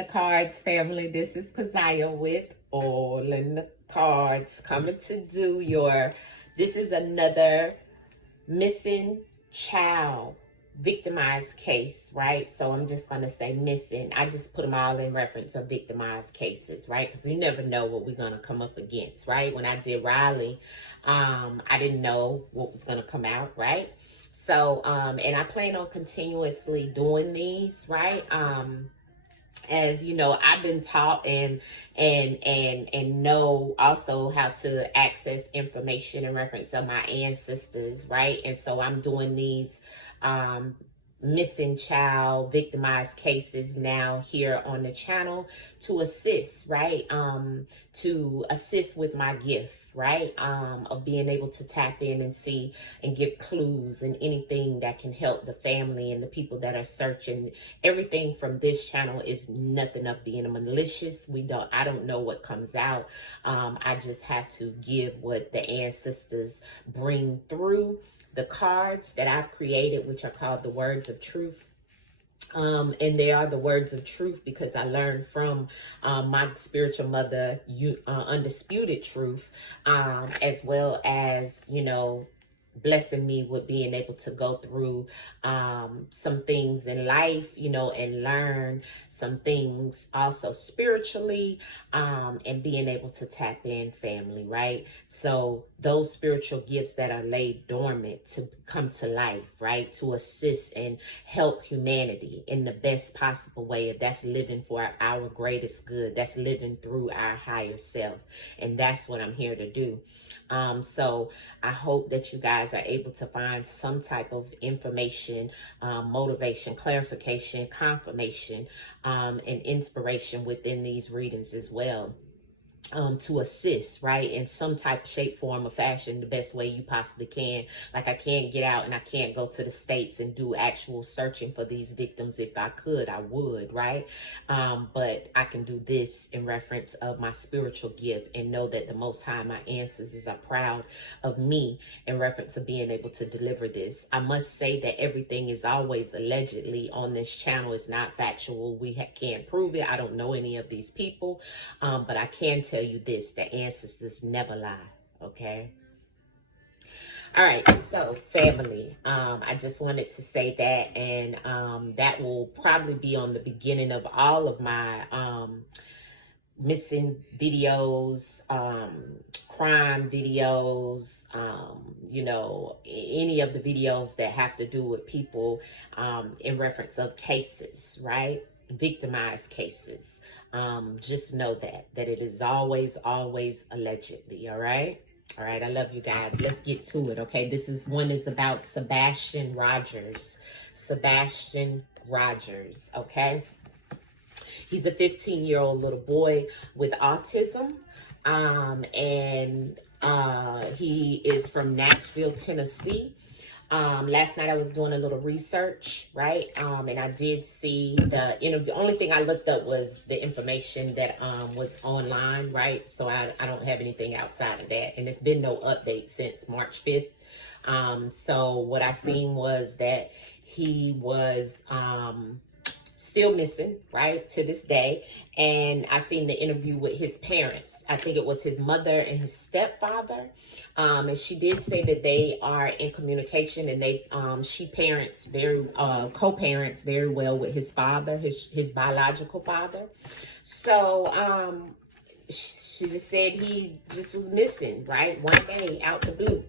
AllnDaKards family. This is Keziah with AllnDaKards coming to do this is another missing child victimized case, right? So I'm just going to say missing. I just put them all in reference of victimized cases, right? Because you never know what we're going to come up against, right? When I did Riley, I didn't know what was going to come out, right? So, and I plan on continuously doing these, right? As you know, I've been taught and know also how to access information in reference of my ancestors, right? And so I'm doing these missing child victimized cases now here on the channel to assist, right? To assist with my gift, right? Of being able to tap in and see and give clues and anything that can help the family and the people that are searching. Everything from this channel is nothing of being malicious. I don't know what comes out. I just have to give what the ancestors bring through the cards that I've created, which are called the words of truth. And they are the words of truth because I learned from my spiritual mother, Undisputed Truth, as well as, you know, blessing me with being able to go through some things in life, you know, and learn some things also spiritually, and being able to tap in family, right? So those spiritual gifts that are laid dormant to come to life, right? To assist and help humanity in the best possible way. If that's living for our greatest good, that's living through our higher self. And that's what I'm here to do. So I hope that you guys are able to find some type of information, motivation, clarification, confirmation, and inspiration within these readings as well. To assist, right, in some type, shape, form, or fashion, the best way you possibly can. Like I can't get out and I can't go to the States and do actual searching for these victims. If I could, I would, right? But I can do this in reference of my spiritual gift and know that the Most High, my ancestors, are proud of me in reference of being able to deliver this. I must say that everything is always allegedly on this channel. It's not factual. We can't prove it. I don't know any of these people, but I can tell you this: the ancestors never lie. Okay. All right, so family, I just wanted to say that, and that will probably be on the beginning of all of my missing videos, crime videos, you know, any of the videos that have to do with people in reference of cases, right? Victimized cases. Just know that it is always allegedly. All right. All right. I love you guys. Let's get to it. Okay. One is about Sebastian Rogers. Sebastian Rogers. Okay. He's a 15-year-old little boy with autism. And he is from Nashville, Tennessee. Last night I was doing a little research, right? And I did see the interview. Only thing I looked up was the information that was online, right? So I don't have anything outside of that. And there's been no update since March 5th. So what I seen was that he was still missing, right, to this day. And I seen the interview with his parents. I think it was his mother and his stepfather. And she did say that they are in communication, and she parents co-parents very well with his father, his biological father. So she just said he just was missing, right, one day out the blue.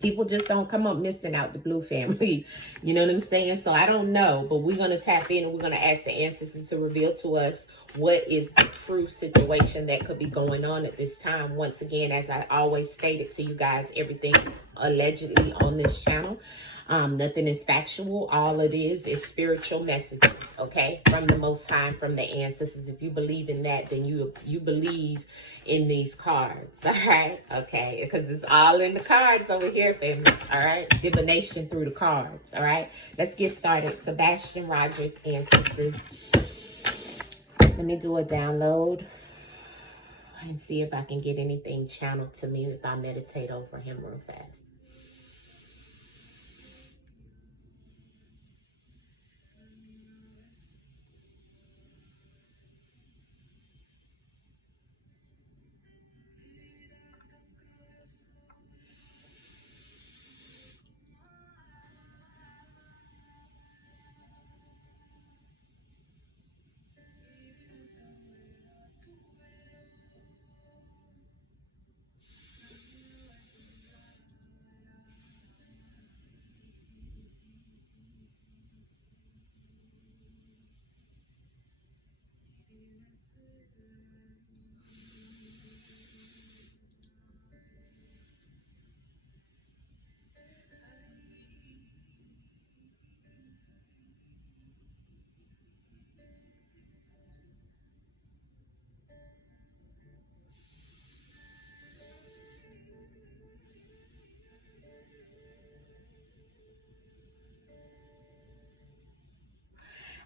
People just don't come up missing out the blue, family. You know what I'm saying? So I don't know, but we're going to tap in and we're going to ask the ancestors to reveal to us what is the true situation that could be going on at this time. Once again, as I always stated to you guys, everything is allegedly on this channel. Nothing is factual. All it is spiritual messages, okay, from the Most High, from the ancestors. If you believe in that, then you believe in these cards, all right? Okay, because it's all in the cards over here, family, all right? Divination through the cards, all right? Let's get started. Sebastian Rogers, ancestors. Let me do a download and see if I can get anything channeled to me if I meditate over him real fast.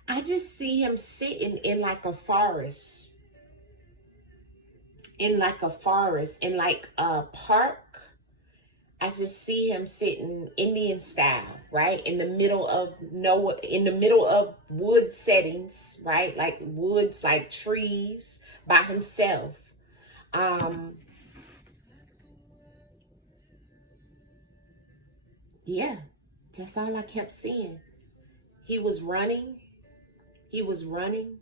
I just see him sitting in like a forest. In like a forest, in like a park. I just see him sitting Indian style, right? In the middle of wood settings, right? Like woods, like trees, by himself. Yeah, that's all I kept seeing. He was running. He was running.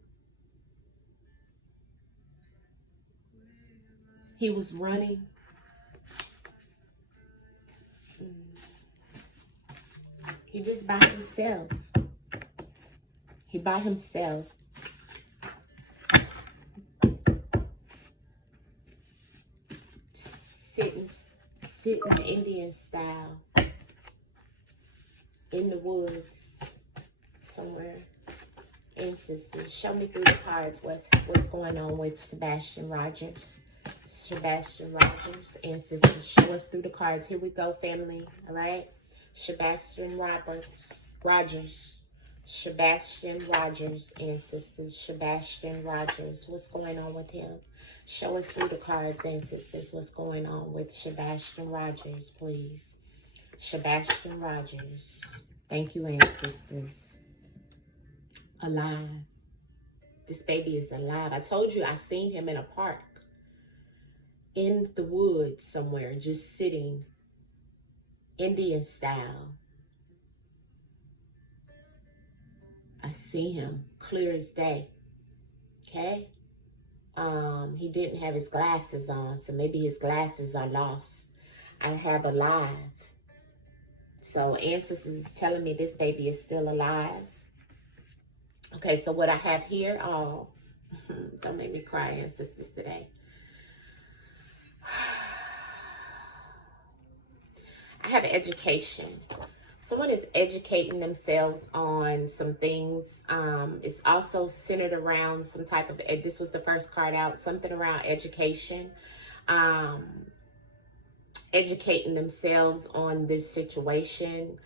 He was running. He just by himself. He by himself. Sitting Indian style in the woods somewhere. Ancestors, show me through the cards what's going on with Sebastian Rogers. Sebastian Rogers, ancestors, show us through the cards. Here we go, family. All right. Sebastian Rogers. Sebastian Rogers, ancestors. Sebastian Rogers. What's going on with him? Show us through the cards, ancestors. What's going on with Sebastian Rogers, please? Sebastian Rogers. Thank you, ancestors. Alive. This baby is alive. I told you I seen him in a park. In the woods somewhere, just sitting. Indian style. I see him clear as day. Okay? He didn't have his glasses on, so maybe his glasses are lost. I have alive. So ancestors is telling me this baby is still alive. Okay, so what I have here, oh, don't make me cry, ancestors, today. I have education. Someone is educating themselves on some things. It's also centered around some type of, this was the first card out, something around education. Educating themselves on this situation.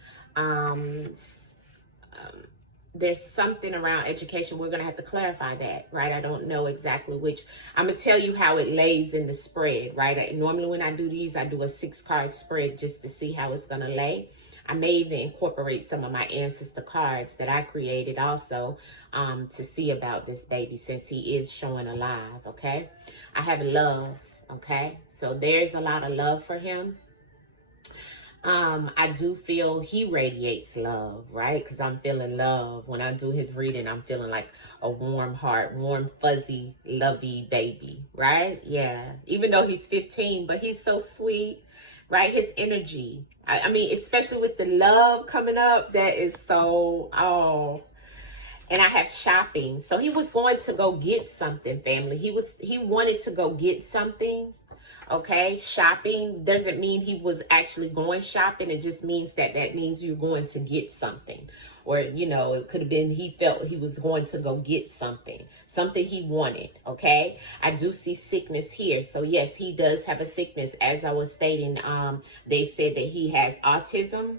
There's something around education. We're going to have to clarify that, right? I don't know exactly which. I'm going to tell you how it lays in the spread, right? Normally when I do these, I do a 6-card spread just to see how it's going to lay. I may even incorporate some of my ancestor cards that I created also to see about this baby since he is showing alive, okay? I have love, okay? So there's a lot of love for him. I do feel he radiates love, right? Because I'm feeling love. When I do his reading, I'm feeling like a warm heart, warm, fuzzy, lovey baby, right? Yeah. Even though he's 15, but he's so sweet, right? His energy. I mean, especially with the love coming up, that is so, oh. And I have shopping. So he was going to go get something, family. He wanted to go get something. Okay, shopping doesn't mean he was actually going shopping. It just means that means you're going to get something. Or, you know, it could have been he felt he was going to go get something he wanted, okay? I do see sickness here. So, yes, he does have a sickness. As I was stating, they said that he has autism,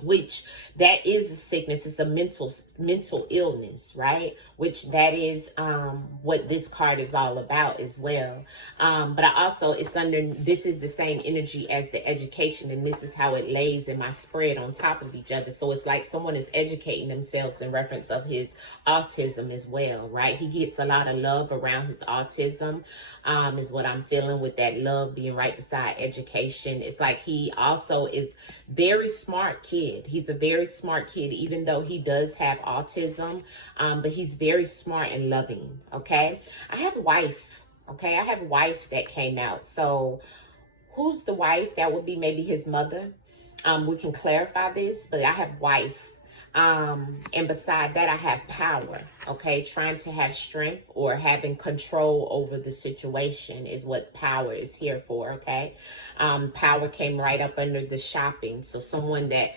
which that is a sickness. It's a mental illness, right? Which that is what this card is all about as well. But I also, it's under, this is the same energy as the education, and this is how it lays in my spread on top of each other. So it's like someone is educating themselves in reference of his autism as well, right? He gets a lot of love around his autism, is what I'm feeling with that love being right beside education. It's like he also is very smart kid. He's a very smart kid, even though he does have autism, but he's very smart and loving, okay? I have wife, okay? I have wife that came out. So who's the wife? That would be maybe his mother. We can clarify this, but I have wife. And beside that, I have power, okay? Trying to have strength or having control over the situation is what power is here for, okay? Power came right up under the shopping. So someone that,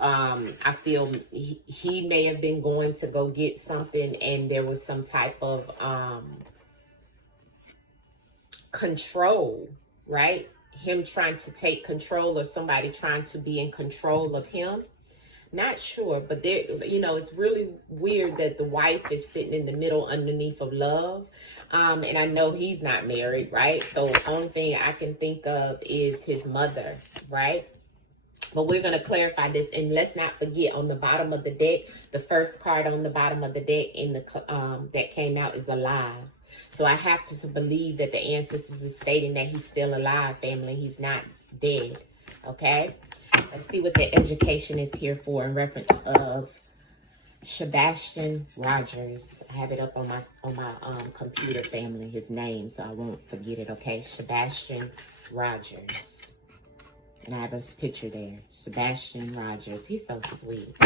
I feel he may have been going to go get something and there was some type of control, right? Him trying to take control or somebody trying to be in control of him. Not sure, but there, you know, it's really weird that the wife is sitting in the middle underneath of love. And I know he's not married, right? So only thing I can think of is his mother, right? But we're going to clarify this, and let's not forget, on the bottom of the deck, the first card on the bottom of the deck in the that came out is alive. So I have to believe that the ancestors is stating that he's still alive, family. He's not dead. Okay. Let's see what the education is here for in reference of Sebastian Rogers. I have it up on my computer, family, his name, so I won't forget it. Okay, Sebastian Rogers. And I have his picture there. Sebastian Rogers. He's so sweet.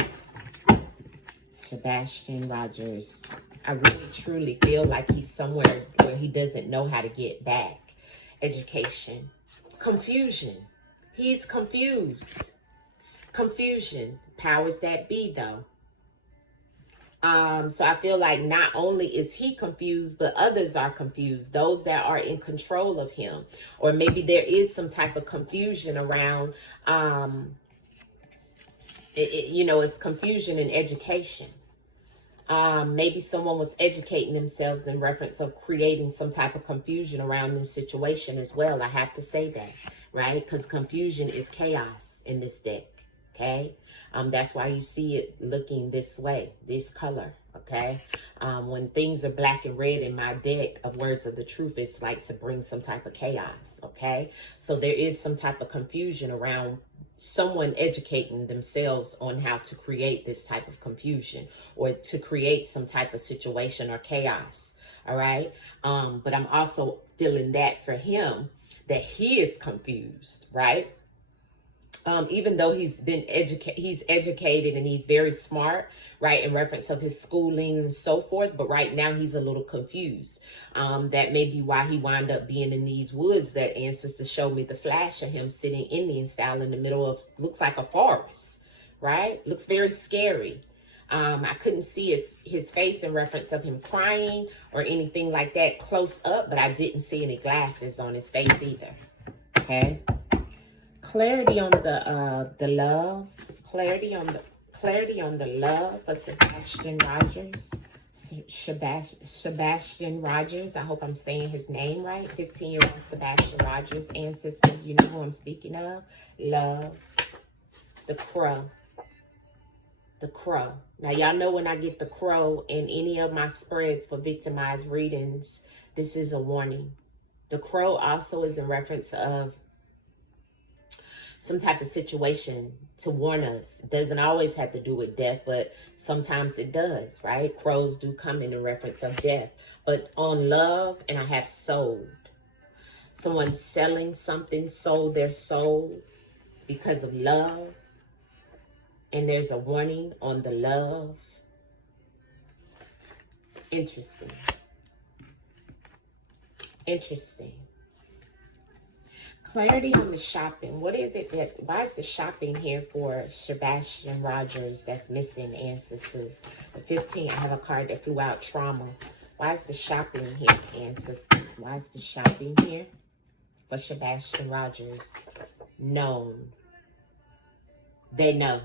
Sebastian Rogers. I really, truly feel like he's somewhere where he doesn't know how to get back. Education. Confusion. He's confused. Confusion. Powers that be, though. So I feel like not only is he confused, but others are confused. Those that are in control of him. Or maybe there is some type of confusion around, you know, it's confusion in education. Maybe someone was educating themselves in reference of creating some type of confusion around this situation as well. I have to say that, right? Because confusion is chaos in this deck, okay? That's why you see it looking this way, this color, okay? When things are black and red in my deck of Words of the Truth, it's like to bring some type of chaos, okay? So there is some type of confusion around someone educating themselves on how to create this type of confusion or to create some type of situation or chaos, all right? But I'm also feeling that for him, that he is confused, right? Even though he's educated and he's very smart, right, in reference of his schooling and so forth, but right now he's a little confused. That may be why he wound up being in these woods that ancestors showed me the flash of him sitting Indian style in the middle of, looks like a forest, right? Looks very scary. I couldn't see his face in reference of him crying or anything like that close up, but I didn't see any glasses on his face either, okay? Clarity on the love. Clarity on the love for Sebastian Rogers. Sebastian Rogers. I hope I'm saying his name right. 15-year-old Sebastian Rogers. Ancestors, you know who I'm speaking of. Love. The crow. The crow. Now, y'all know when I get the crow in any of my spreads for victimized readings, this is a warning. The crow also is in reference of some type of situation to warn us. It doesn't always have to do with death, but sometimes it does, right? Crows do come in reference of death. But on love, and I have sold. Someone selling something, sold their soul because of love. And there's a warning on the love. Interesting. Interesting. Clarity on the shopping. What is it that, why is the shopping here for Sebastian Rogers that's missing, ancestors? The 15, I have a card that flew out, trauma. Why is the shopping here, ancestors? Why is the shopping here for Sebastian Rogers? Known. They know.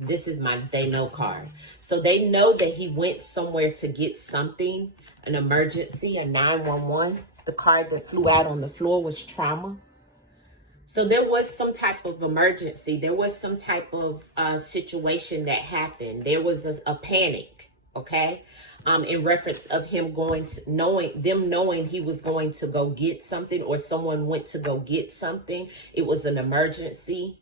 This is my they know card. So they know that he went somewhere to get something, an emergency, a 911. The card that flew out on the floor was trauma. So there was some type of emergency. There was some type of situation that happened. There was a panic, okay? In reference of him knowing he was going to go get something, or someone went to go get something. It was an emergency.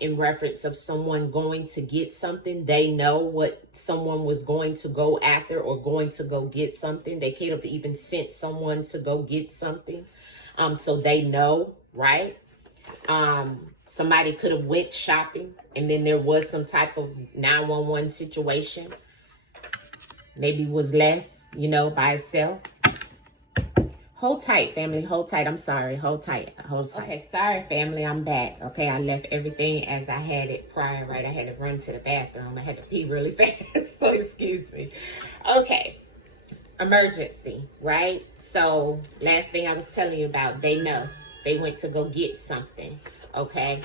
In reference of someone going to get something. They know what someone was going to go after or going to go get something. They could have even sent someone to go get something. So they know, right? Somebody could have went shopping and then there was some type of 911 situation. Maybe was left, you know, by itself. Hold tight, family. Hold tight. I'm sorry. Hold tight. Hold tight. Okay, sorry, family. I'm back. Okay, I left everything as I had it prior, right? I had to run to the bathroom. I had to pee really fast, so excuse me. Okay, emergency, right? So last thing I was telling you about, they know. They went to go get something, okay?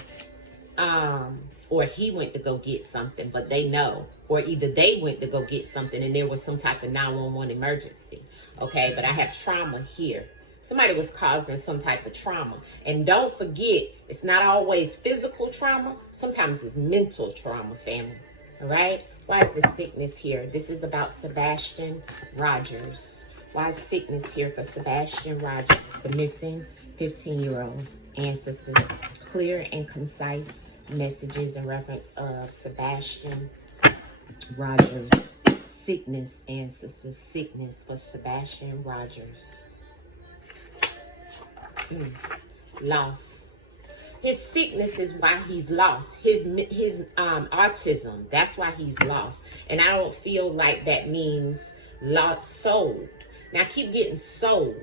or he went to go get something, but they know, or either they went to go get something and there was some type of 911 emergency. Okay, but I have trauma here. Somebody was causing some type of trauma. And don't forget, it's not always physical trauma. Sometimes it's mental trauma, family. All right? Why is this sickness here? This is about Sebastian Rogers. Why is sickness here for Sebastian Rogers? The missing 15-year-old's ancestors. Clear and concise messages in reference of Sebastian Rogers. Sickness, ancestors. Sickness for Sebastian Rogers. Loss. His sickness is why he's lost. His autism, that's why he's lost. And I don't feel like that means lost, sold. Now I keep getting sold.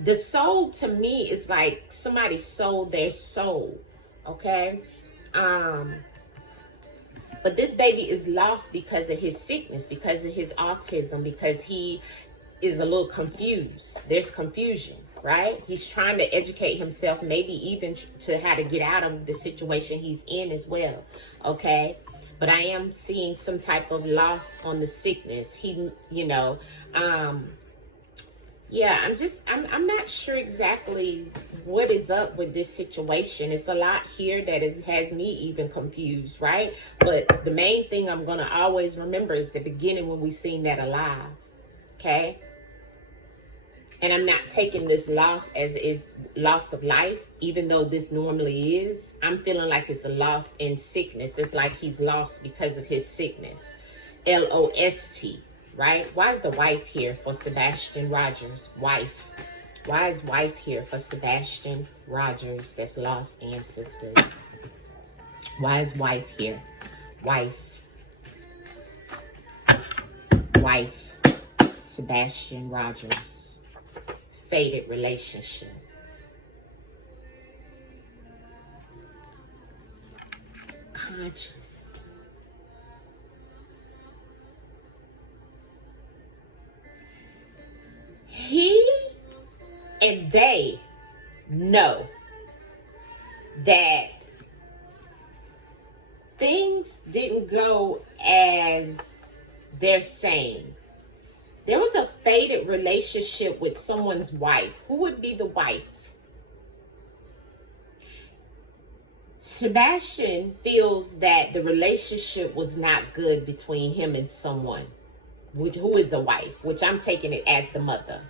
The soul to me is like somebody sold their soul. Okay? But this baby is lost because of his sickness, because of his autism, because he is a little confused. There's confusion, right? He's trying to educate himself, maybe even to how to get out of the situation he's in as well. Okay? But I am seeing some type of loss on the sickness. He, yeah, I'm not sure exactly what is up with this situation. It's a lot here that has me even confused, right? But the main thing I'm going to always remember is the beginning when we seen that alive, okay? And I'm not taking this loss as is loss of life, even though this normally is. I'm feeling like it's a loss in sickness. It's like he's lost because of his sickness. L-O-S-T. Right? Why is the wife here for Sebastian Rogers? Wife. Why is wife here for Sebastian Rogers that's lost ancestors? Why is wife here? Wife. Wife. Sebastian Rogers. Faded relationship. Conscious. He and they know that things didn't go as they're saying. There was a faded relationship with someone's wife. Who would be the wife? Sebastian feels that the relationship was not good between him and someone, who is a wife, which I'm taking it as the mother.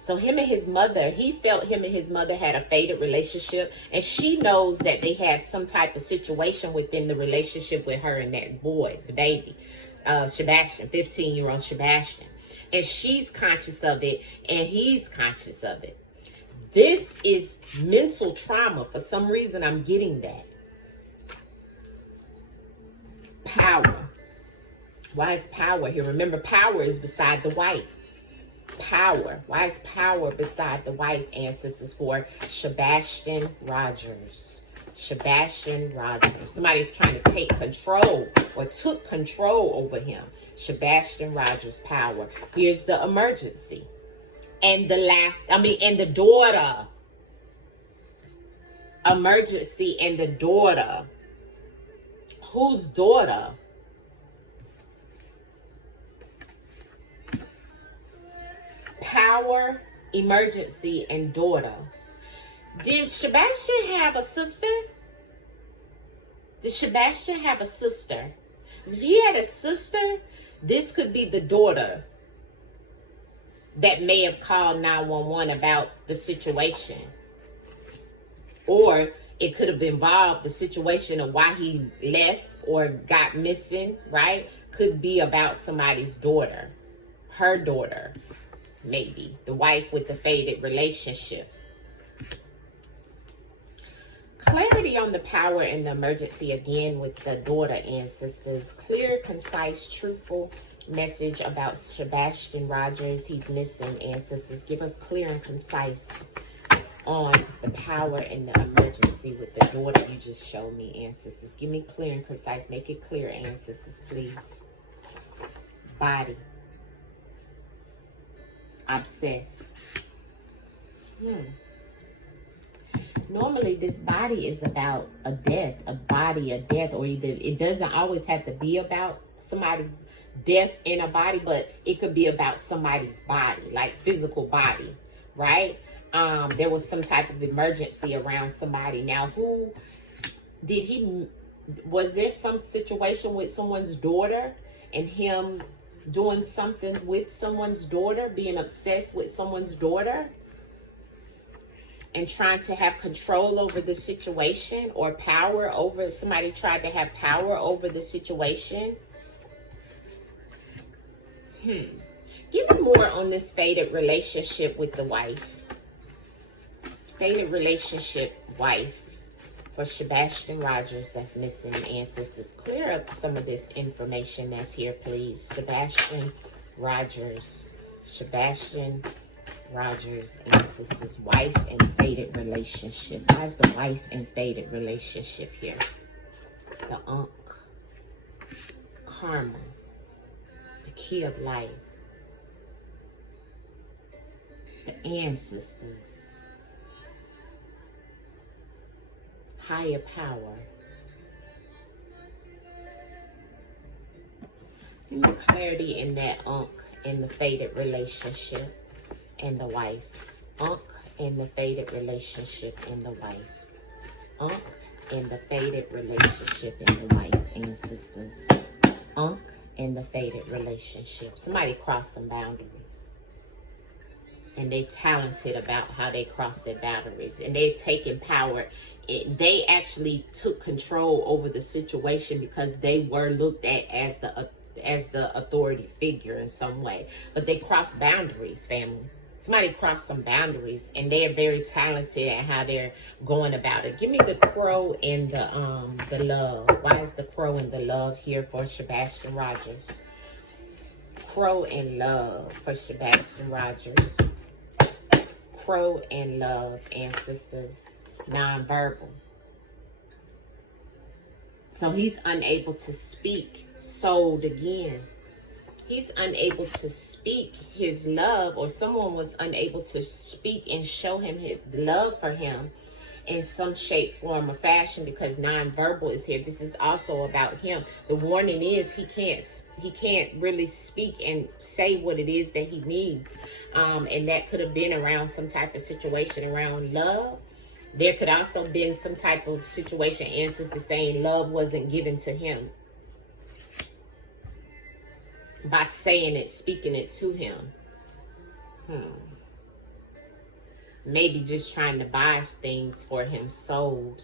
So him and his mother, he felt him and his mother had a faded relationship, and she knows that they have some type of situation within the relationship with her and that boy, the baby, Sebastian, 15-year-old Sebastian. And she's conscious of it, and he's conscious of it. This is mental trauma. For some reason, I'm getting that. Power. Why is power here? Remember, power is beside the wife. Power. Why is power beside the wife? Ancestors for Sebastian Rogers. Sebastian Rogers. Somebody's trying to take control or took control over him. Sebastian Rogers, power. Here's the emergency. And the daughter. Emergency and the daughter. Whose daughter? Power, emergency, and daughter. Did Sebastian have a sister? Did Sebastian have a sister? If he had a sister, this could be the daughter that may have called 911 about the situation. Or it could have involved the situation of why he left or got missing, right? Could be about somebody's daughter. Her daughter. Maybe the wife with the faded relationship. Clarity on the power and the emergency again with the daughter ancestors. Clear, concise, truthful message about Sebastian Rogers. He's missing ancestors. Give us clear and concise on the power and the emergency with the daughter you just showed me, ancestors. Give me clear and concise. Make it clear, ancestors, please. Body. Obsessed. normally this body is about a death, a body, a death, or either it doesn't always have to be about somebody's death in a body, but it could be about somebody's body, like physical body, right? There was some type of emergency around somebody. Now, who did he, was there some situation with someone's daughter and him doing something with someone's daughter, being obsessed with someone's daughter and trying to have control over the situation, or power over, somebody tried to have power over the situation? Give me more on this faded relationship with the wife. Faded relationship, wife. For Sebastian Rogers that's missing, ancestors, clear up some of this information that's here, please. Sebastian Rogers. Sebastian Rogers, ancestors, wife and faded relationship. Why's the wife and faded relationship here? The Ankh. Karma. The key of life. The ancestors. Higher power. The clarity in that Ankh in the faded relationship and the wife. Ankh in the faded relationship and the wife. Ankh in the faded relationship and the wife, ancestors. Ankh in the faded relationship. Somebody crossed some boundaries. And they're talented about how they cross their boundaries. And they're taking power. They actually took control over the situation because they were looked at as the authority figure in some way. But they crossed boundaries, family. Somebody crossed some boundaries, and they're very talented at how they're going about it. Give me the crow and the love. Why is the crow and the love here for Sebastian Rogers? Crow and love for Sebastian Rogers. Crow and love, ancestors. Nonverbal. So he's unable to speak. Sold again. He's unable to speak his love, or someone was unable to speak and show him his love for him in some shape, form, or fashion, because nonverbal is here. This is also about him. The warning is he can't really speak and say what it is that he needs. And that could have been around some type of situation around love. There could also have been some type of situation, ancestors saying love wasn't given to him. By saying it, speaking it to him. Maybe just trying to buy things for him. Sold.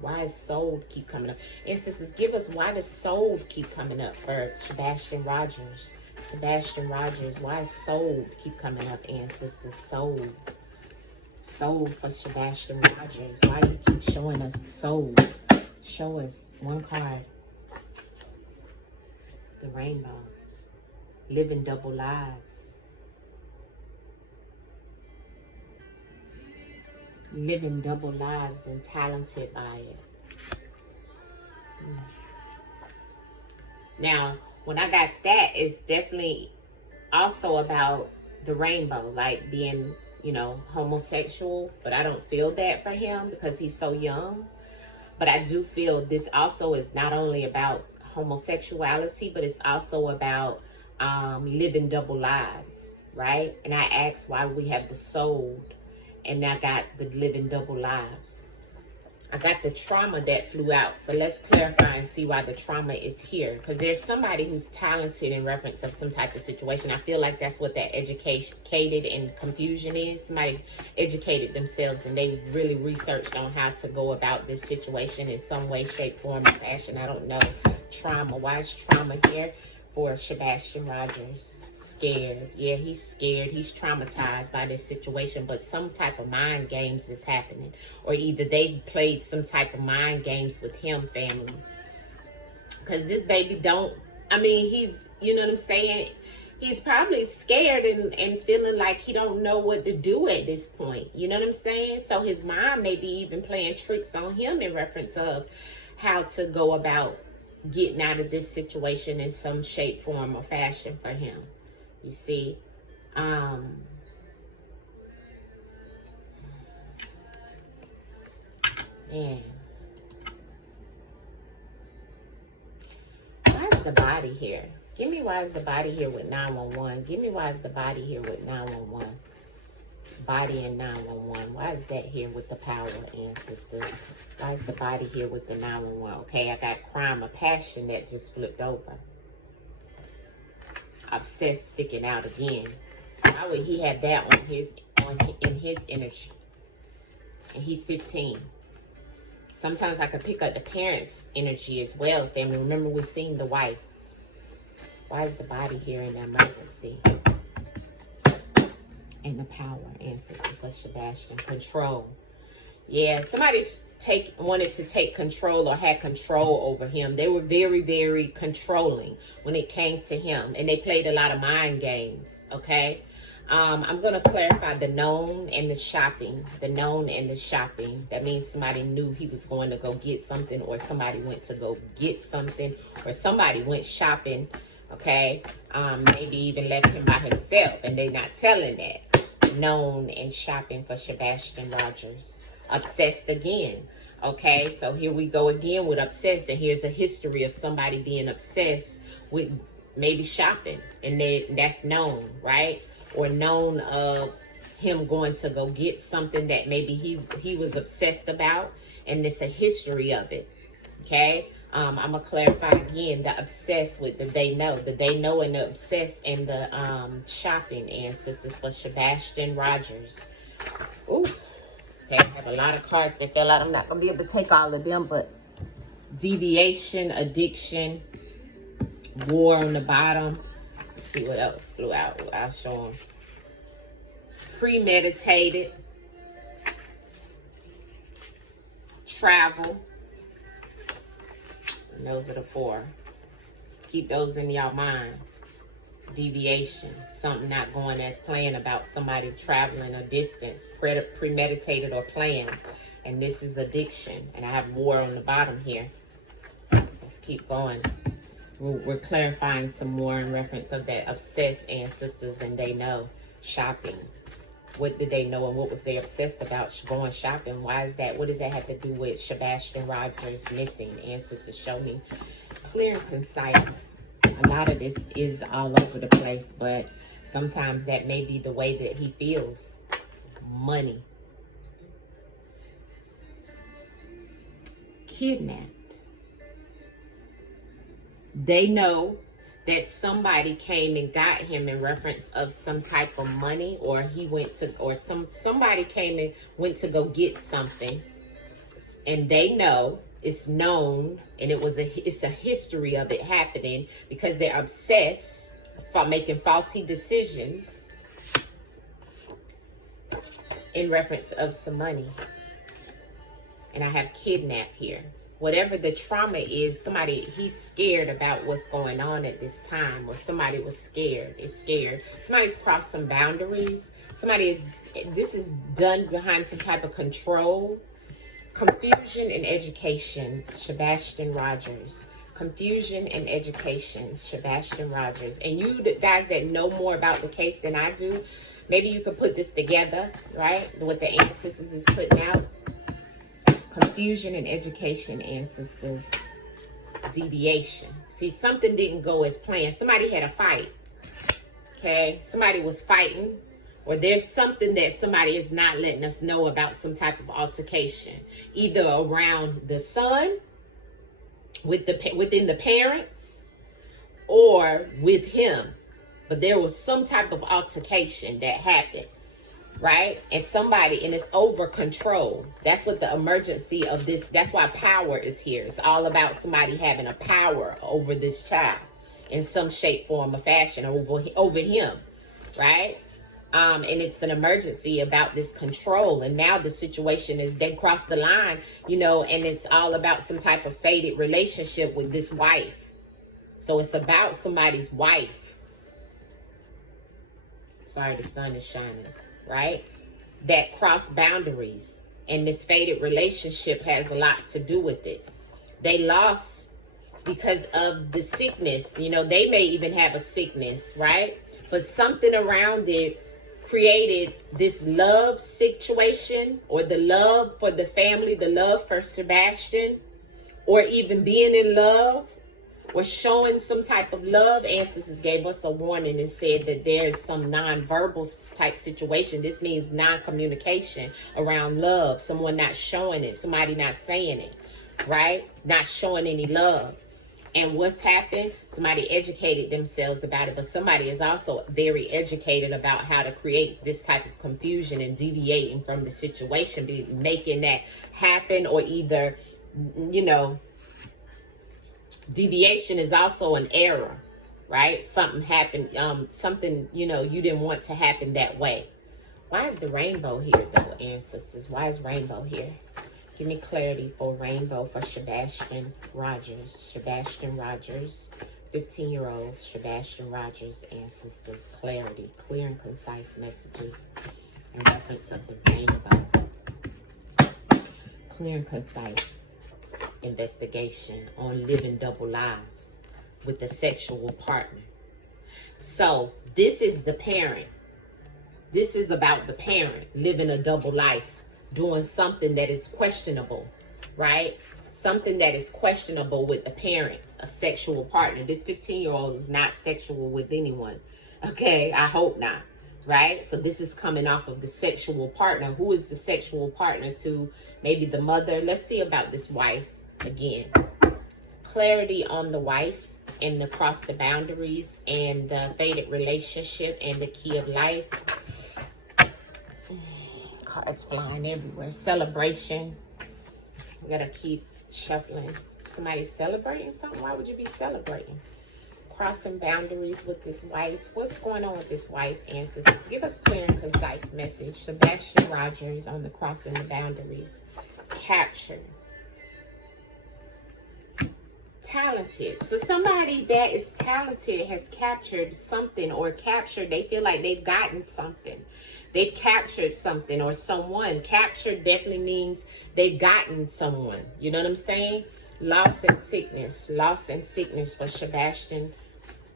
Why does sold keep coming up? Ancestors, give us, why does sold keep coming up for Sebastian Rogers? Sebastian Rogers, why is sold keep coming up, ancestors? Sold. Sold for Sebastian Rogers. Why do you keep showing us sold? Show us one card. The rainbow. Living double lives. Living double lives and talented by it. Now, when I got that, it's definitely also about the rainbow, like being, you know, homosexual, but I don't feel that for him because he's so young. But I do feel this also is not only about homosexuality, but it's also about living double lives, right? And I asked why we have the sold, and I got the living double lives. I got the trauma that flew out. So let's clarify and see why the trauma is here. Because there's somebody who's talented in reference of some type of situation. I feel like that's what that educated and confusion is. Somebody educated themselves and they really researched on how to go about this situation in some way, shape, form, or fashion. I don't know. Trauma. Why is trauma here? For Sebastian Rogers. Scared. Yeah, he's scared. He's traumatized by this situation, but some type of mind games is happening. Or either they played some type of mind games with him, family. Because this baby he's, you know what I'm saying? He's probably scared and feeling like he don't know what to do at this point. You know what I'm saying? So his mind may be even playing tricks on him in reference of how to go about getting out of this situation in some shape, form, or fashion for him. You see, Man. Why is the body here? Give me why is the body here with 911. Give me why is the body here with 911. Body and 911. Why is that here with the power, ancestors? Why is the body here with the 911? Okay, I got crime of passion that just flipped over. Obsessed sticking out again. Why would he have that in his energy? And he's 15. Sometimes I could pick up the parents' energy as well, family. Remember, we've seen the wife. Why is the body here in the emergency? And the power, ancestors, for Sebastian. Control. Yeah, somebody wanted to take control or had control over him. They were very, very controlling when it came to him. And they played a lot of mind games, okay? I'm going to clarify the known and the shopping. The known and the shopping. That means somebody knew he was going to go get something, or somebody went to go get something, or somebody went shopping, okay? Maybe even left him by himself, and they're not telling that. Known and shopping for Sebastian Rogers. Obsessed again. Okay, so here we go again with obsessed, and here's a history of somebody being obsessed with maybe shopping, and that's known, right? Or known of him going to go get something that maybe he was obsessed about, and it's a history of it. Okay, I'm gonna clarify again the obsessed with the they know and the obsessed and the shopping, ancestors, for Sebastian Rogers. Ooh. Okay, I have a lot of cards that fell out. I'm not going to be able to take all of them, but deviation, addiction, war on the bottom. Let's see what else flew out. I'll show them. Premeditated, travel. And those are the 4. Keep those in your mind. Deviation, something not going as planned about somebody traveling a distance, premeditated or planned. And this is addiction. And I have war on the bottom here. Let's keep going. We're clarifying some more in reference of that obsessed, ancestors, and they know. Shopping. What did they know and what was they obsessed about going shopping? Why is that? What does that have to do with Sebastian Rogers missing? Ancestors, show me clear and concise. A lot of this is all over the place, but sometimes that may be the way that he feels. Money. Kidnapped. They know that somebody came and got him in reference of some type of money, or he went to, or somebody came and went to go get something, and they know. It's known, and it's a history of it happening because they're obsessed for making faulty decisions in reference of some money. And I have kidnap here. Whatever the trauma is, he's scared about what's going on at this time, or somebody was scared, is scared. Somebody's crossed some boundaries. This is done behind some type of control. Confusion in education, Sebastian Rogers. Confusion in education, Sebastian Rogers. And you guys that know more about the case than I do, maybe you could put this together, right? What the ancestors is putting out. Confusion in education, ancestors. Deviation. See, something didn't go as planned. Somebody had a fight. Okay? Somebody was fighting. Or there's something that somebody is not letting us know about, some type of altercation. Either around the son, within the parents, or with him. But there was some type of altercation that happened, right? And it's over control. That's what the emergency of this, that's why power is here. It's all about somebody having a power over this child in some shape, form, or fashion, over him, right? And it's an emergency about this control. And now the situation is they crossed the line, and it's all about some type of faded relationship with this wife. So it's about somebody's wife. Sorry, the sun is shining, right? That crossed boundaries. And this faded relationship has a lot to do with it. They lost because of the sickness. They may even have a sickness, right? But something around it created this love situation, or the love for the family, the love for Sebastian, or even being in love, or showing some type of love. Ancestors gave us a warning and said that there is some non-verbal type situation. This means non-communication around love. Someone not showing it, somebody not saying it, right? Not showing any love. And what's happened? Somebody educated themselves about it, but somebody is also very educated about how to create this type of confusion and deviating from the situation, making that happen, or either, you know, deviation is also an error, right? Something happened, something, you know, you didn't want to happen that way. Why is the rainbow here, though, ancestors? Why is rainbow here? Give me clarity for rainbow for Sebastian Rogers. Sebastian Rogers, 15-year-old Sebastian Rogers, ancestors. Clarity, clear and concise messages in reference of the rainbow. Clear and concise investigation on living double lives with a sexual partner. So this is the parent. This is about the parent living a double life, doing something that is questionable, right? Something that is questionable with the parents, a sexual partner. This 15-year-old is not sexual with anyone. Okay, I hope not, right? So this is coming off of the sexual partner. Who is the sexual partner to? Maybe the mother. Let's see about this wife again. Clarity on the wife and the cross the boundaries and the faded relationship and the key of life. Cards flying everywhere. Celebration. We gotta keep shuffling. Somebody's celebrating something? Why would you be celebrating? Crossing boundaries with this wife. What's going on with this wife, ancestors? Give us clear and concise message. Sebastian Rogers on the crossing the boundaries. Capture. Talented. So somebody that is talented has captured something, or captured, they feel like they've gotten something. They've captured something or someone. Captured definitely means they've gotten someone. You know what I'm saying? Loss and sickness. Loss and sickness for Sebastian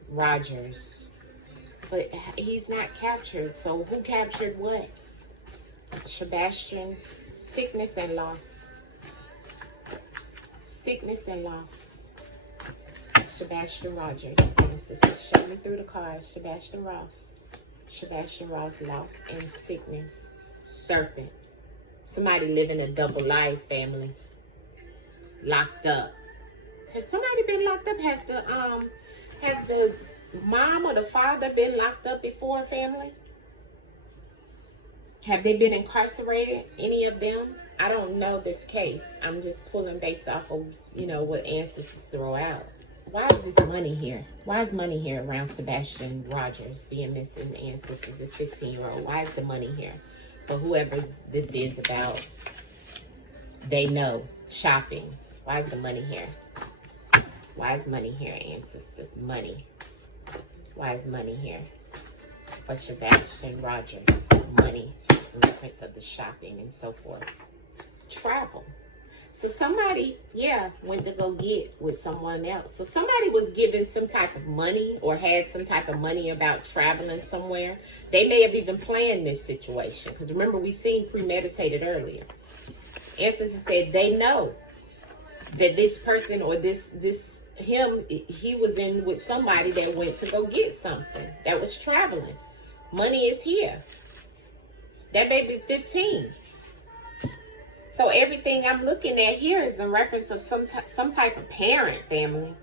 Rogers. But he's not captured. So who captured what? Sebastian. Sickness and loss. Sickness and loss. Sebastian Rogers. Ancestors, show me through the cards. Sebastian Ross. Sebastian Ross, loss and sickness. Serpent. Somebody living a double life, family. Locked up. Has somebody been locked up? Has the mom or the father been locked up before, family? Have they been incarcerated? Any of them? I don't know this case. I'm just pulling based off of, you know, what ancestors throw out. Why is this money here? Why is money here around Sebastian Rogers being missing ancestors? This 15-year-old. Why is the money here? For whoever this is about, they know. Shopping. Why is the money here? Why is money here, ancestors? Money. Why is money here? For Sebastian Rogers. Money. In reference of the shopping and so forth. Travel. So somebody, went to go get with someone else. So somebody was given some type of money or had some type of money about traveling somewhere. They may have even planned this situation. Because remember, we seen premeditated earlier. Ancestors said they know that this person or he was in with somebody that went to go get something. That was traveling. Money is here. That baby 15. So everything I'm looking at here is in reference of some type of parent, family.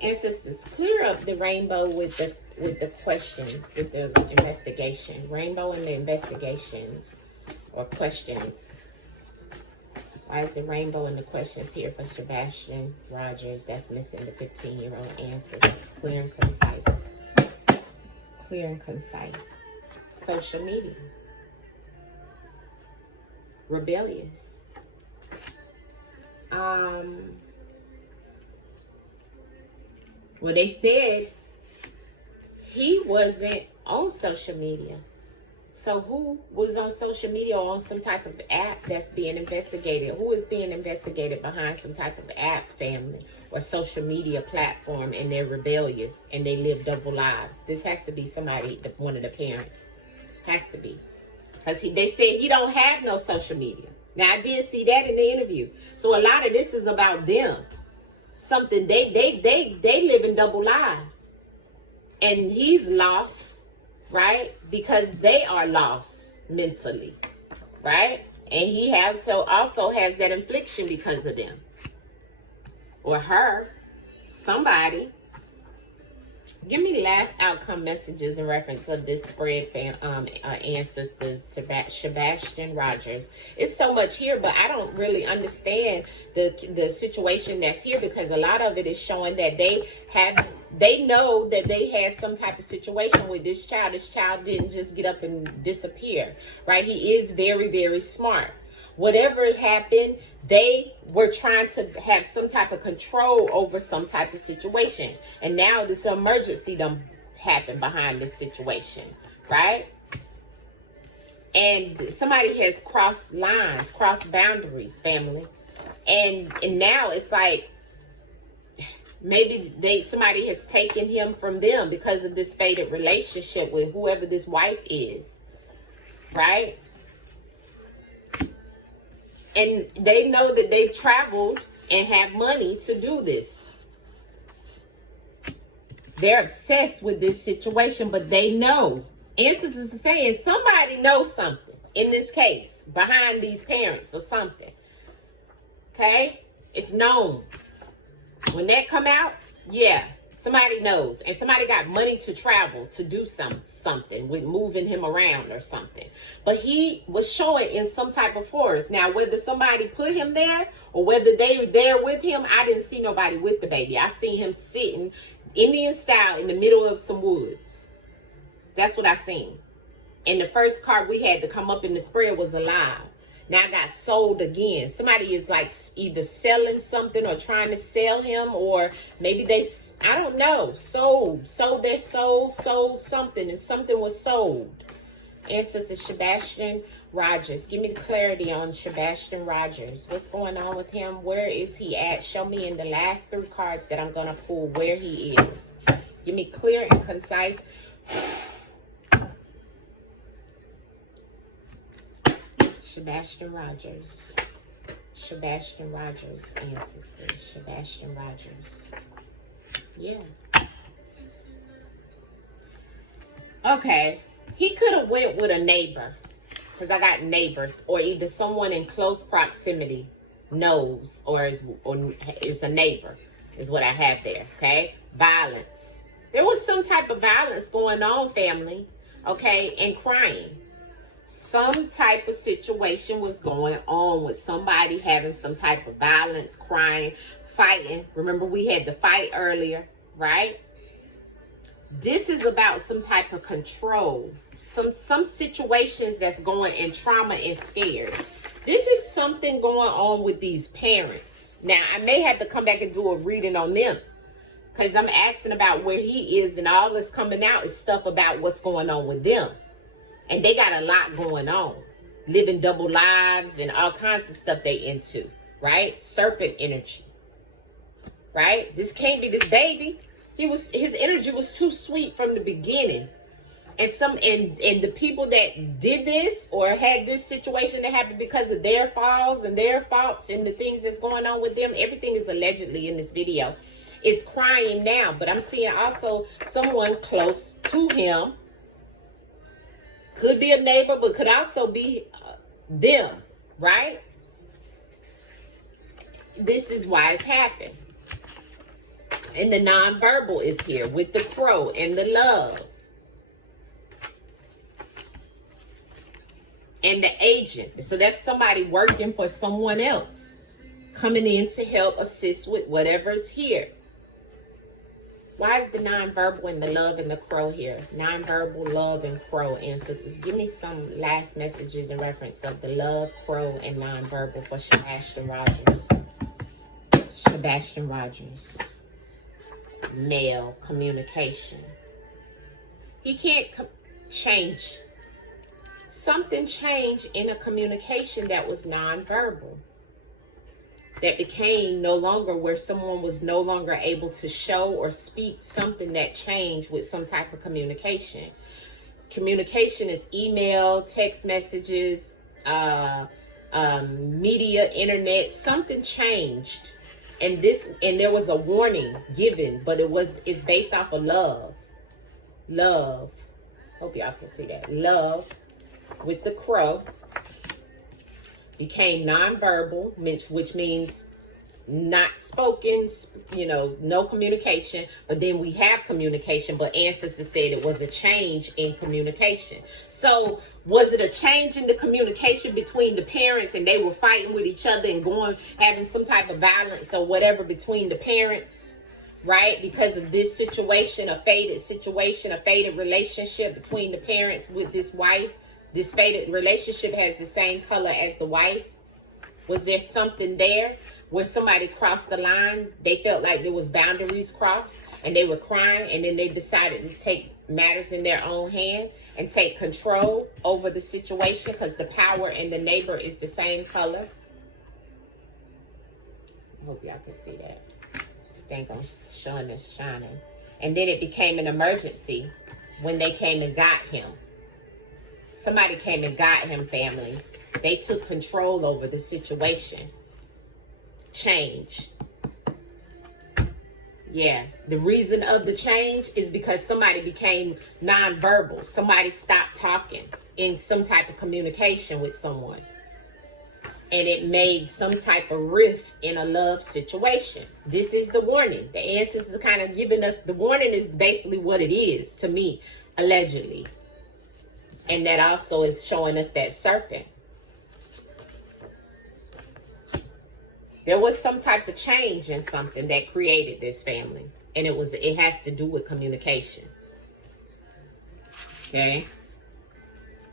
Ancestors, clear up the rainbow with the questions, with the investigation. Rainbow and the investigations or questions. Why is the rainbow and the questions here for Sebastian Rogers? That's missing the 15-year-old ancestors. Clear and concise. Clear and concise. Social media. Rebellious. Well, they said he wasn't on social media. So who was on social media or on some type of app that's being investigated? Who is being investigated behind some type of app, family, or social media platform, and they're rebellious and they live double lives? This has to be somebody, one of the parents. Has to be. Because they said he don't have no social media. Now, I did see that in the interview. So a lot of this is about them. Something they live in double lives. And he's lost. Right? Because they are lost mentally. Right? And he also has that affliction because of them. Or her. Somebody. Give me last outcome messages in reference of this spread, ancestors, Sebastian Rogers. It's so much here, but I don't really understand the situation that's here, because a lot of it is showing that they know that they had some type of situation with this child. This child didn't just get up and disappear, right? He is very, very smart. Whatever happened, they were trying to have some type of control over some type of situation. And now this emergency done happened behind this situation, right? And somebody has crossed lines, crossed boundaries, family. And now it's like, maybe somebody has taken him from them because of this fated relationship with whoever this wife is, right? And they know that they've traveled and have money to do this. They're obsessed with this situation, but they know. Ancestors are saying somebody knows something in this case behind these parents or something. Okay? It's known. When that come out, yeah, somebody knows. And somebody got money to travel to do something with moving him around or something. But he was showing in some type of forest. Now, whether somebody put him there or whether they were there with him, I didn't see nobody with the baby. I seen him sitting Indian style in the middle of some woods. That's what I seen. And the first card we had to come up in the spread was alive. Now I got sold again. Somebody is like either selling something or trying to sell him, or maybe I don't know, sold their soul, sold something, and something was sold. Ancestor Sebastian Rogers. Give me the clarity on Sebastian Rogers. What's going on with him? Where is he at? Show me in the last 3 cards that I'm going to pull where he is. Give me clear and concise. Sebastian Rogers. Sebastian Rogers, ancestors. Sebastian Rogers. Yeah. Okay. He could have went with a neighbor. Because I got neighbors. Or either someone in close proximity knows or is a neighbor. Is what I have there. Okay. Violence. There was some type of violence going on, family. Okay. And crying. Some type of situation was going on with somebody having some type of violence, crying, fighting. Remember, we had the fight earlier, right? This is about some type of control. Some situations that's going in trauma and scared. This is something going on with these parents. Now, I may have to come back and do a reading on them, because I'm asking about where he is, and all that's coming out is stuff about what's going on with them. And they got a lot going on. Living double lives and all kinds of stuff they into. Right? Serpent energy. Right? This can't be this baby. His energy was too sweet from the beginning. And and the people that did this or had this situation that happened because of their falls and their faults and the things that's going on with them, everything is allegedly in this video, is crying now. But I'm seeing also someone close to him. Could be a neighbor, but could also be them, right? This is why it's happened. And the nonverbal is here with the crow and the love. And the agent. So that's somebody working for someone else. Coming in to help assist with whatever's here. Why is the nonverbal and the love and the crow here? Nonverbal, love, and crow, ancestors. Give me some last messages in reference of the love, crow, and nonverbal for Sebastian Rogers. Sebastian Rogers. Male communication. He can't change. something changed in a communication that was nonverbal. That became no longer where someone was no longer able to show or speak, something that changed with some type of communication. Communication is email, text messages, media, internet. Something changed, and there was a warning given, but it's based off of love. Hope y'all can see that. Love with the crow became nonverbal, which means not spoken, no communication. But then we have communication, but ancestors said it was a change in communication. So was it a change in the communication between the parents, and they were fighting with each other and having some type of violence or whatever between the parents, right? Because of this situation, a fated relationship between the parents with this wife. This fated relationship has the same color as the wife. Was there something there where somebody crossed the line? They felt like there was boundaries crossed, and they were crying, and then they decided to take matters in their own hand and take control over the situation, because the power and the neighbor is the same color. I hope y'all can see that. This thing showing us shining. And then it became an emergency when they came and got him. Somebody came and got him, family. They took control over the situation. Change. Yeah. The reason of the change is because somebody became nonverbal. Somebody stopped talking in some type of communication with someone. And it made some type of rift in a love situation. This is the warning. The ancestors are kind of giving us, the warning is basically what it is to me, allegedly. And that also is showing us that serpent. There was some type of change in something that created this family. And it has to do with communication. Okay?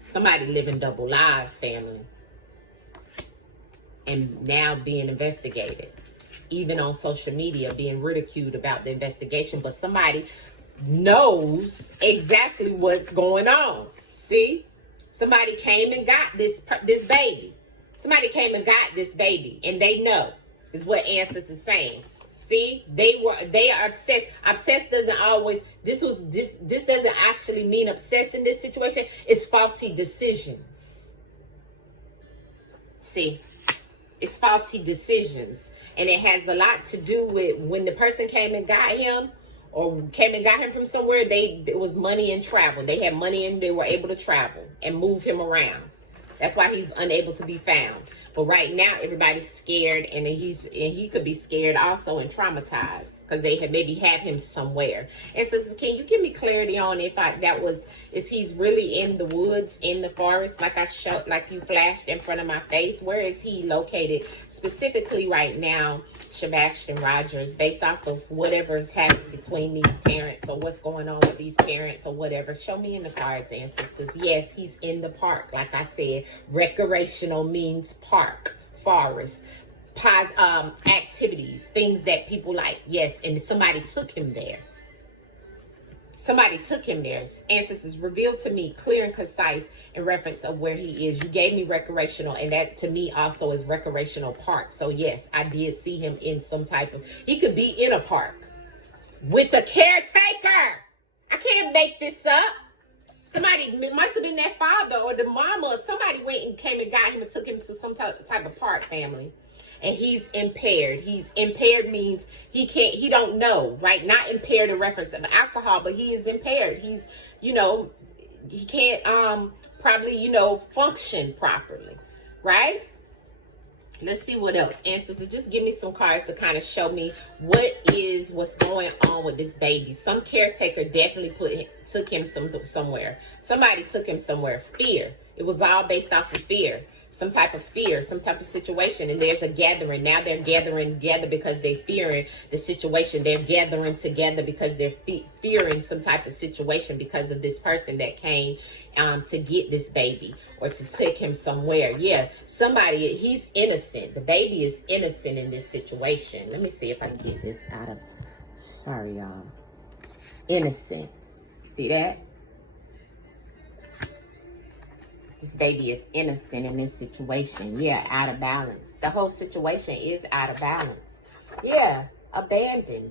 Somebody living double lives, family. And now being investigated. Even on social media, being ridiculed about the investigation. But somebody knows exactly what's going on. See? Somebody came and got this baby. Somebody came and got this baby, and they know, is what ancestors is saying. See? They are obsessed. Obsessed doesn't always, this doesn't actually mean obsessed in this situation. It's faulty decisions. See? It's faulty decisions. And it has a lot to do with when the person came and got him, or came and got him from somewhere, it was money and travel. They had money and they were able to travel and move him around. That's why he's unable to be found. But right now, everybody's scared, and he could be scared also and traumatized because they maybe have him somewhere. And so, can you give me clarity on is he's really in the woods, in the forest, like you flashed in front of my face? Where is he located specifically right now, Sebastian Rogers, based off of whatever is happening between these parents or what's going on with these parents or whatever? Show me in the cards, ancestors. Yes, he's in the park. Like I said, recreational means park, forest, activities, things that people like. Yes, and somebody took him there. Somebody took him there. Ancestors, revealed to me clear and concise in reference of where he is. You gave me recreational, and that to me also is recreational park. So yes, I did see him in some type of, he could be in a park with a caretaker. I can't make this up. Somebody, it must have been that father or the mama, or somebody went and came and got him and took him to some type of park, family. And he's impaired. He's impaired means he don't know, right? Not impaired in reference to alcohol, but he is impaired. He's, he can't probably, function properly, right? Let's see what else. Ancestors, just give me some cards to kind of show me what's going on with this baby. Some caretaker definitely took him somewhere. Somebody took him somewhere. Fear. It was all based off of fear. Some type of fear, some type of situation, and there's a gathering. Now they're gathering together because they're fearing the situation. They're gathering together because they're fearing some type of situation because of this person that came to get this baby or to take him somewhere. Yeah, somebody, he's innocent. The baby is innocent in this situation. Let me see if I can get this out of, sorry, y'all. Innocent. See that? This baby is innocent in this situation. Yeah, out of balance. The whole situation is out of balance. Yeah, abandoned.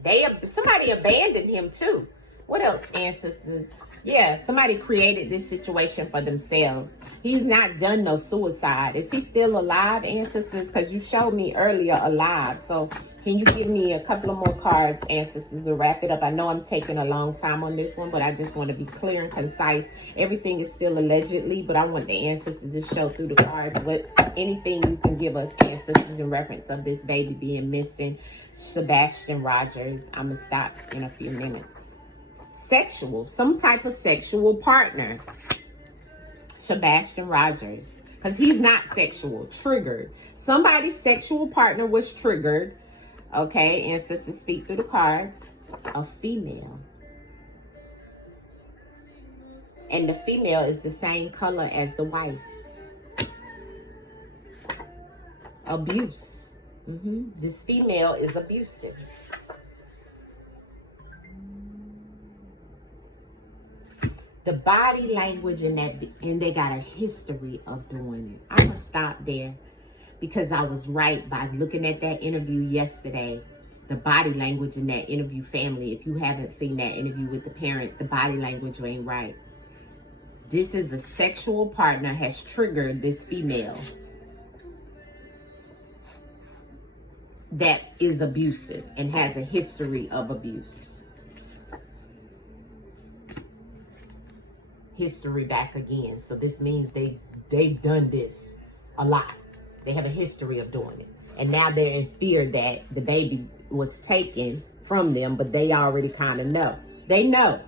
Somebody abandoned him too. What else, ancestors? Yeah, somebody created this situation for themselves. He's not done no suicide. Is he still alive, ancestors? Because you showed me earlier alive. So can you give me a couple of more cards, ancestors, to wrap it up? I know I'm taking a long time on this one, but I just want to be clear and concise. Everything is still allegedly, but I want the ancestors to show through the cards what anything you can give us, ancestors, in reference of this baby being missing. Sebastian Rogers. I'm going to stop in a few minutes. Sexual, some type of sexual partner. Sebastian Rogers, because he's not sexual. Triggered. Somebody's sexual partner was triggered. Okay, ancestors, speak through the cards. A female. And the female is the same color as the wife. Abuse. This female is abusive. The body language in that, and they got a history of doing it. I'm going to stop there because I was right by looking at that interview yesterday. The body language in that interview, family, if you haven't seen that interview with the parents, the body language ain't right. This is a sexual partner has triggered this female that is abusive and has a history of abuse. History back again. So this means they've done this a lot. They have a history of doing it. And now they're in fear that the baby was taken from them, but they already kind of know. They know.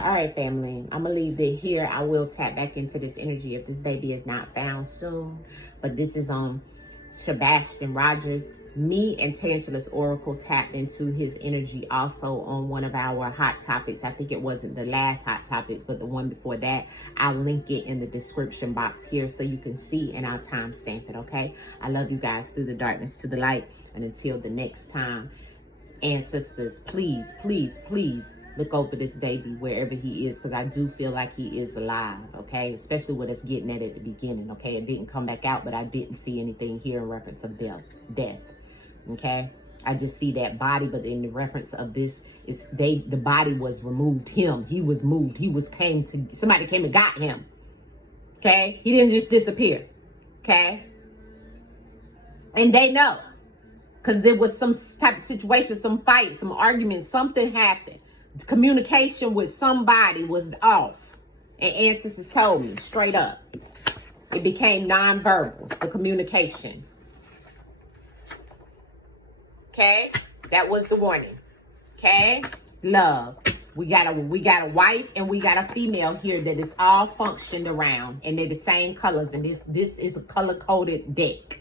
All right, family. I'm going to leave it here. I will tap back into this energy if this baby is not found soon. But this is on Sebastian Rogers. Me and Tanchiless Oracle tapped into his energy also on one of our hot topics. I think it wasn't the last hot topics, but the one before that. I'll link it in the description box here so you can see, and I'll timestamp it, okay? I love you guys through the darkness to the light. And until the next time, ancestors, please, please, please look over this baby wherever he is, because I do feel like he is alive, okay? Especially with us getting at it at the beginning, okay? It didn't come back out, but I didn't see anything here in reference of death. Okay, I just see that body, but in the reference of this is the body was removed. He was moved. Somebody came and got him. Okay, he didn't just disappear. Okay, and they know because there was some type of situation, some fight, some argument, something happened. Communication with somebody was off, and ancestors told me straight up. It became nonverbal, the communication. Okay, that was the warning. Okay, love. We got a wife and we got a female here that is all functioned around, and they're the same colors. And this is a color coded deck,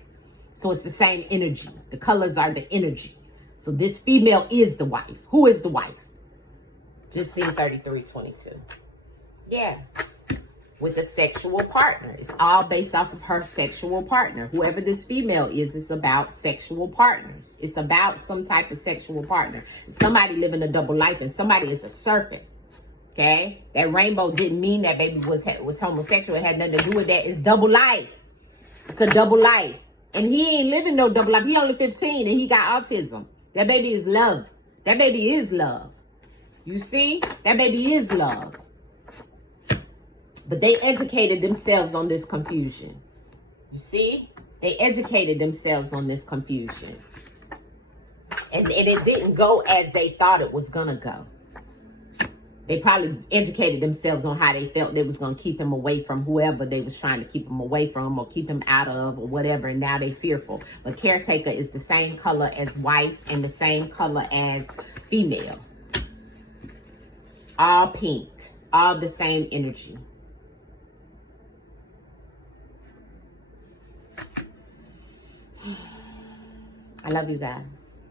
so it's the same energy. The colors are the energy. So this female is the wife. Who is the wife? Just seen 3322. Yeah. With a sexual partner. It's all based off of her sexual partner. Whoever this female is, it's about sexual partners. It's about some type of sexual partner. Somebody living a double life, and somebody is a serpent. Okay? That rainbow didn't mean that baby was homosexual. It had nothing to do with that. It's double life. It's a double life. And he ain't living no double life. He only 15 and he got autism. That baby is love. That baby is love. You see? That baby is love. But they educated themselves on this confusion. You see? They educated themselves on this confusion. And it didn't go as they thought it was going to go. They probably educated themselves on how they felt they was going to keep him away from whoever they was trying to keep him away from or keep him out of or whatever. And now they fearful. But caretaker is the same color as wife and the same color as female. All pink. All the same energy. I love you guys.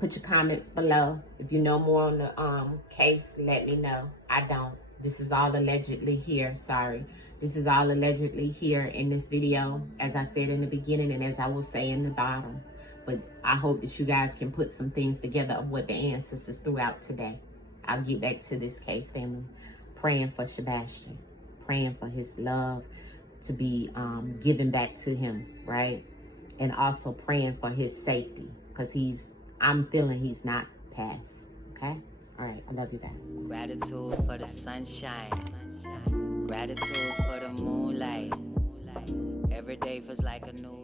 Put your comments below. If you know more on the case, let me know. I don't. This is all allegedly here. Sorry. This is all allegedly here in this video, as I said in the beginning and as I will say in the bottom. But I hope that you guys can put some things together of what the ancestors threw out today. I'll get back to this case, family. praying for Sebastian, praying for his love to be given back to him, right? And also praying for his safety, because I'm feeling he's not passed, okay? All right, I love you guys. Gratitude for the sunshine. Gratitude for the moonlight. Every day feels like a new